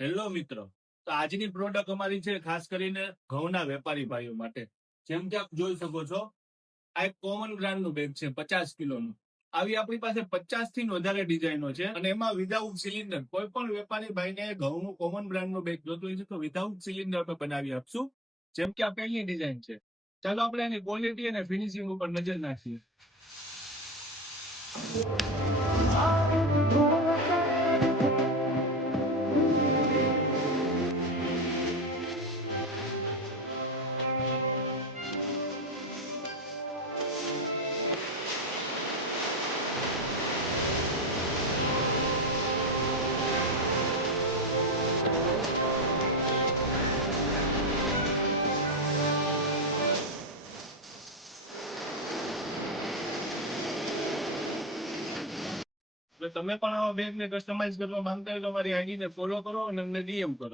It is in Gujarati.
હેલો મિત્રો, તો આજની પ્રોડક્ટ અમારી છે ખાસ કરીને ઘઉંના વેપારી ભાઈઓ માટે. જેમ કે આપ જોઈ શકો છો, આ એક કોમન બ્રાન્ડનું બેગ છે 50 કિલોનું. આવી આપણી પાસે 50 થી વધારે ડિઝાઇનો છે અને એમાં વિધાઉટ સિલિન્ડર. કોઈ પણ વેપારી ભાઈને ઘઉંનું કોમન બ્રાન્ડનું બેગ જોતું હોય છે તો વિધાઉટ સિલિન્ડર અમે બનાવી આપશું. જેમ કે આ પહેલી ડિઝાઇન છે. ચાલો આપણે એની ક્વોલિટી અને ફિનિશિંગ ઉપર નજર નાખીએ. જો તમે પણ આવા બેગને કસ્ટમાઇઝ કરવા માંગતા હોય તો અમારી આઈડીને ફોલો કરો અને અમને ડીએમ કરો.